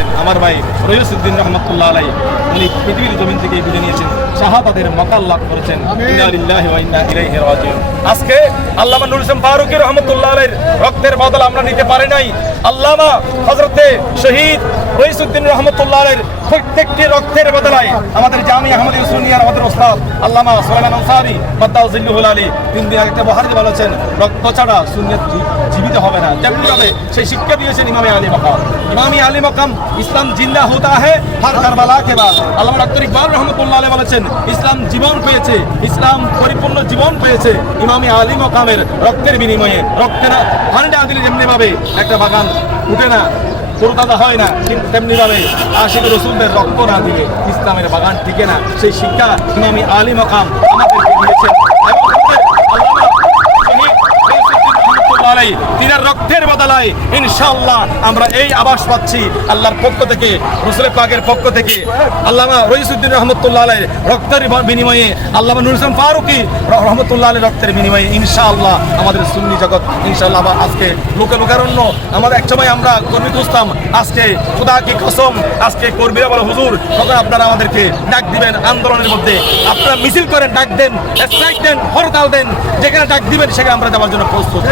দেখেন আমার ভাই রইসুদ্দিন রহমতুল্লাহ আলাই উনি পৃথিবীর জমিন থেকে বিদায় নিয়েছেন, শাহাদাতের মাকাম লাভ করেছেন। ইন্না লিল্লাহি ওয়া ইন্না ইলাইহি রাজিউন। আজকে আল্লামা নুরুল ইসলাম ফারুকী রহমতুল্লাহ আলাইহির রক্তের বদল আমরা নিতে পারি নাই। আল্লামা হযরতে শহীদ রইসুদ্দিন রহমতুল্লাহ আলাইহির প্রত্যেকটি রক্তের বদলায় আমাদের জামিয়া আহমদিয়া সুন্নিয়ার আমাদের ওস্তাদ আল্লামা সুলাইমান আনসারী বাদাউ জিল্লুহুল আলী তিন দিন আগে বহারিতে বলেছেন, রক্ত ছাড়া সুন্নিয়ত জীবিত হবে না। যেমনিভাবে সেই শিক্ষা দিয়েছেন ইমামে আলী মাকাম। ইমামে আলী মাকাম ইসলাম জিন্দা হোতা হে হর কারবালা के बाद। আল্লামা ডক্টর ইকবাল রহমতুল্লাহ আলাইহি বলেছেন, ইসলাম জীবন পেয়েছে, ইসলাম পরিপূর্ণ জীবন পেয়েছে ইমামে আলী মাকামের রক্তের বিনিময়ে। রক্তের হান্ডা দিলে যেমনিভাবে একটা বাগান উঠে না, পুরোতাজা হয় না, কিন্তু তেমনিভাবে আশিক রসুলদের রক্ত না দিলে ইসলামের বাগান টিকে না। সেই শিক্ষা ইমামে আলী মাকাম আমাদেরকে দিয়েছেন। তিনার রক্তের বদলায় ইনশাআল্লাহ আমরা এই আবাস পাচ্ছি আল্লাহর পক্ষ থেকে, রাসূল পাকের পক্ষ থেকে। আল্লামা রইসুদ্দিন রহমতুল্লাহ আলাইহি রক্তের বিনিময়ে, আল্লামা নুরুল ইসলাম ফারুকী রহমতুল্লাহ আলাইহি রক্তের বিনিময়ে ইনশাআল্লাহ আমাদের সুন্নি জগৎ ইনশাআল্লাহ আজকে লোকে লোকারণ্য। আমাদের একসময় আমরা কর্মী খুঁজতাম, আজকে খোদা কি কসম আজকে কর্মীরা বলে হুজুর তখন আপনারা আমাদেরকে ডাক দিবেন আন্দোলনের মধ্যে, আপনারা মিছিল করেন, ডাক দেন, স্ট্রাইক দেন, হরতাল দেন, যেখানে ডাক দিবেন সেখানে আমরা যাওয়ার জন্য প্রস্তুত।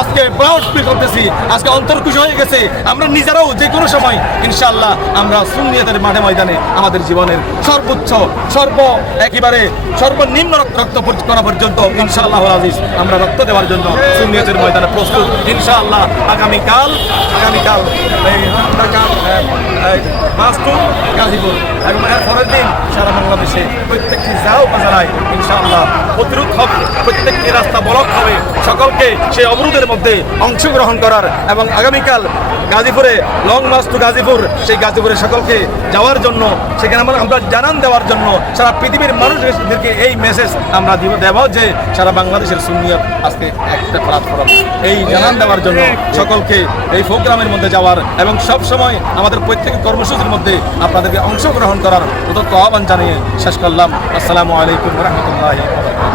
আজকে প্রাউড ফিল করতেছি, আজকে অন্তর খুশি হয়ে গেছে। আমরা নিজেরাও যে কোনো সময় ইনশাআল্লাহ আমরা সুন্নিয়তের মাঠে ময়দানে আমাদের জীবনের সর্বোচ্চ একেবারে সর্বনিম্ন রক্ত করা পর্যন্ত ইনশাআল্লাহ আজিজ আমরা রক্ত দেওয়ার জন্য সুন্নিয়তের ময়দানে প্রস্তুত ইনশাআল্লাহ। আগামীকাল মাস্টু গাজীপুর এবং এর পরের দিন সারা বাংলাদেশে প্রত্যেকটি যাও বাজারায় ইনশাআল্লাহ প্রতিরোধ হবে, প্রত্যেকটি রাস্তা ব্লক হবে, সকলকে সেই অবরোধের মধ্যে অংশগ্রহণ করার এবং আগামীকাল গাজীপুরে লং মার্চ টু গাজীপুর, সেই গাজীপুরে সকলকে যাওয়ার জন্য, সেখানে আমরা জানান দেওয়ার জন্য সারা পৃথিবীর মানুষদেরকে এই মেসেজ আমরা দেব যে সারা বাংলাদেশের সুন্নিয়ত আজকে একটা প্ল্যাটফর্ম, এই জানান দেওয়ার জন্য সকলকে এই প্রোগ্রামের মধ্যে যাওয়ার এবং সব সময় আমাদের প্রত্যেক কর্মসূচির মধ্যে আপনাদেরকে অংশগ্রহণ করার উদ্যত আহ্বান জানিয়ে শেষ করলাম। আসসালামু আলাইকুম ওয়া রাহমাতুল্লাহি ওয়া বারাকাতুহু।